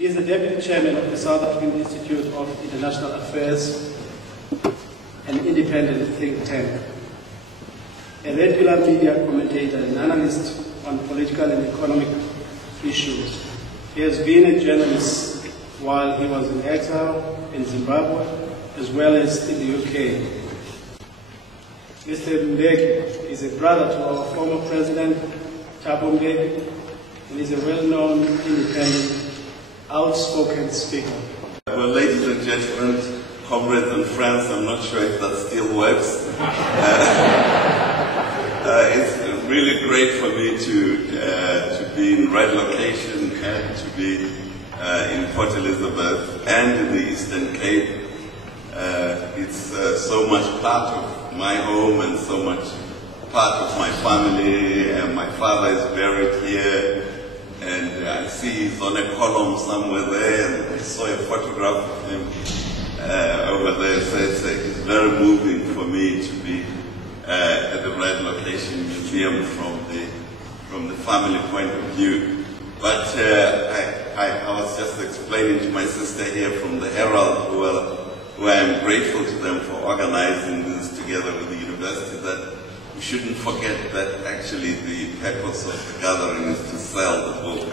He is the Deputy Chairman of the South African Institute of International Affairs, an independent think tank, a regular media commentator and analyst on political and economic issues. He has been a journalist while he was in exile in Zimbabwe, as well as in the UK. Mr. Mbeki is a brother to our former president, Thabo Mbeki, and is a well-known, independent, outspoken speaker. Well, ladies and gentlemen, comrades and friends, I'm not sure if that still works. It's really great for me to be in Red Location and to be in Port Elizabeth and in the Eastern Cape. It's so much part of my home and so much part of my family. My father is buried here, and I see he's on a column somewhere there, and I saw a photograph of him over there. So it's very moving for me to be at the Red Location Museum from the family point of view. But I was just explaining to my sister here from the Herald, who I am grateful to them for organizing this together with the university, that we shouldn't forget that actually the purpose of the gathering is to sell the book.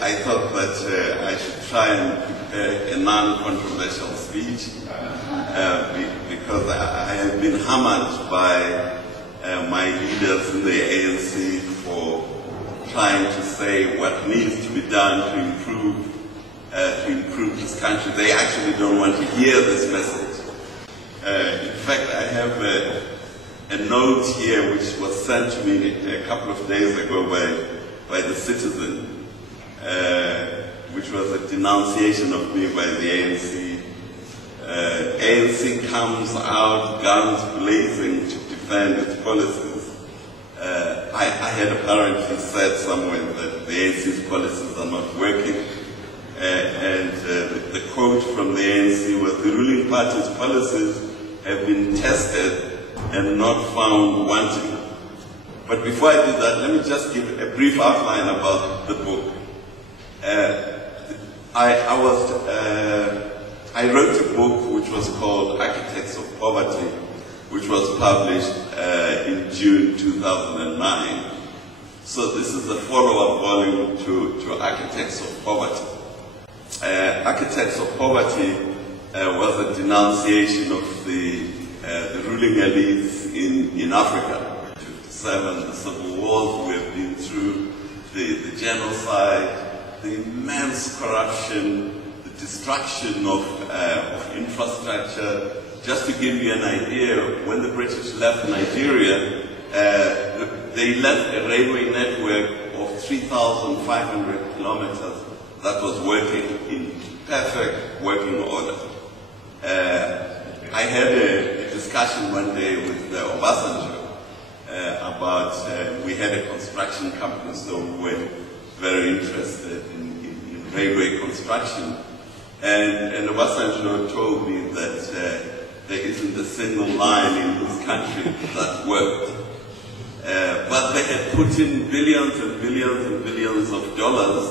I thought that I should try and prepare a non-controversial speech because I have been hammered by my leaders in the ANC for trying to say what needs to be done to improve this country. They actually don't want to hear this message. In fact, I have a note here which was sent to me a couple of days ago by the Citizen, which was a denunciation of me by the ANC. ANC comes out guns blazing to defend its policies. I had apparently said somewhere that the ANC's policies are not working. And the quote from the ANC was, "The ruling party's policies have been tested and not found wanting." But before I do that, let me just give a brief outline about the book. I wrote a book which was called Architects of Poverty, which was published in June 2009. So this is the follow-up volume to Architects of Poverty. Architects of Poverty was a denunciation of the ruling elites in Africa. 57, the civil wars we have been through, the genocide, the immense corruption, the destruction of infrastructure. Just to give you an idea, when the British left Nigeria, they left a railway network of 3,500 kilometers that was working in perfect working order. I had a discussion one day with Obasanjo about, we had a construction company, so we were very interested in railway construction. And Obasanjo told me that there isn't a single line in this country that worked. But they had put in billions and billions and billions of dollars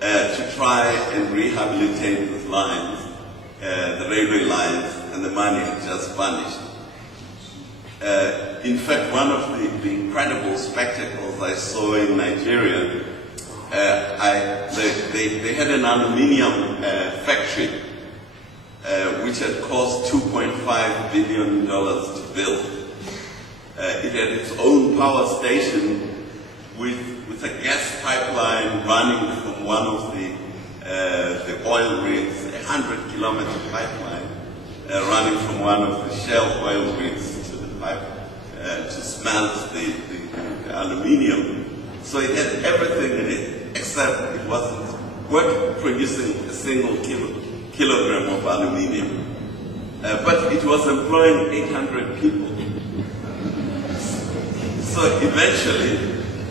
to try and rehabilitate these lines, the railway lines, and the money had just vanished. In fact, one of the incredible spectacles I saw in Nigeria, they had an aluminium factory which had cost $2.5 billion to build. It had its own power station with a gas pipeline running from one of the oil rigs, a 100-kilometer pipeline running from one of the Shell oil rigs to the pipe to smelt the aluminium. So it had everything in it, except it wasn't producing a single kilogram of aluminium. But it was employing 800 people. So eventually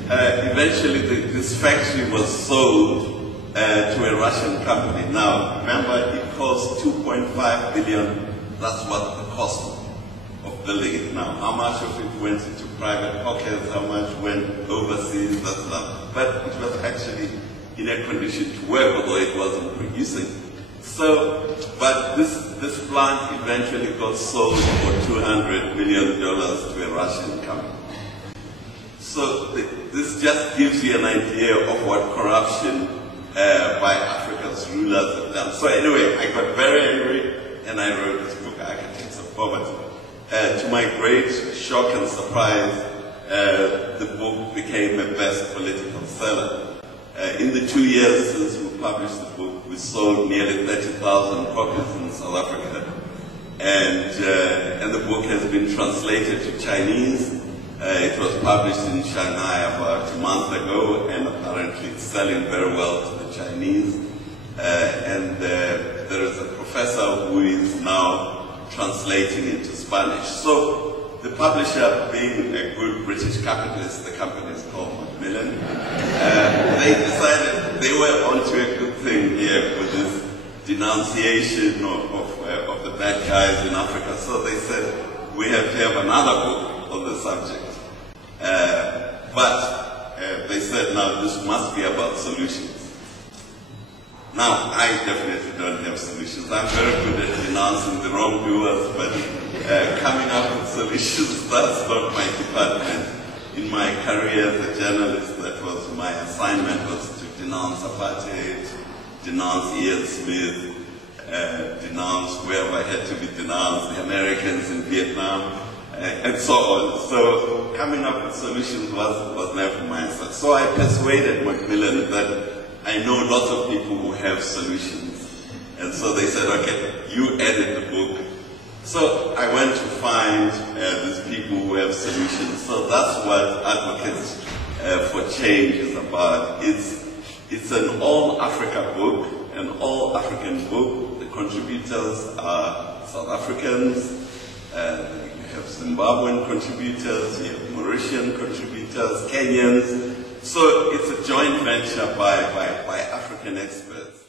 this factory was sold to a Russian company. Now, remember, it cost $2.5 billion. That's what the cost of building it now. How much of it went into private pockets, how much went overseas, that's not. But it was actually in a condition to work, although it wasn't producing. So, but this plant eventually got sold for $200 million to a Russian company. So this just gives you an idea of what corruption by Africa's rulers have done. So anyway, I got very angry and I wrote this book, Architects of Poverty. To my great shock and surprise, the book became a best political seller. In the 2 years since we published the book, we sold nearly 30,000 copies in South Africa. And the book has been translated to Chinese. It was published in Shanghai about a month ago, and apparently it's selling very well to the Chinese. And there is a professor who is now translating into Spanish. So the publisher, being a good British capitalist, the company is called Macmillan, they decided they were onto a good thing here with this denunciation of the bad guys in Africa. So they said, we have to have another book on the subject. But they said, now this must be about solutions. Now, I definitely don't have solutions. I'm very good at denouncing the wrongdoers, but coming up with solutions, that's not my department. In my career as a journalist, that was my assignment, was to denounce apartheid, denounce Ian Smith, denounce wherever I had to be denounced, the Americans in Vietnam, and so on. So coming up with solutions was never my side. So I persuaded Macmillan that I know lots of people who have solutions. And so they said, okay, you edit the book. So I went to find these people who have solutions. So that's what Advocates for Change is about. It's an all-Africa book, an all-African book. The contributors are South Africans, you have Zimbabwean contributors, you have Mauritian contributors, Kenyans. So it's a joint venture by African experts.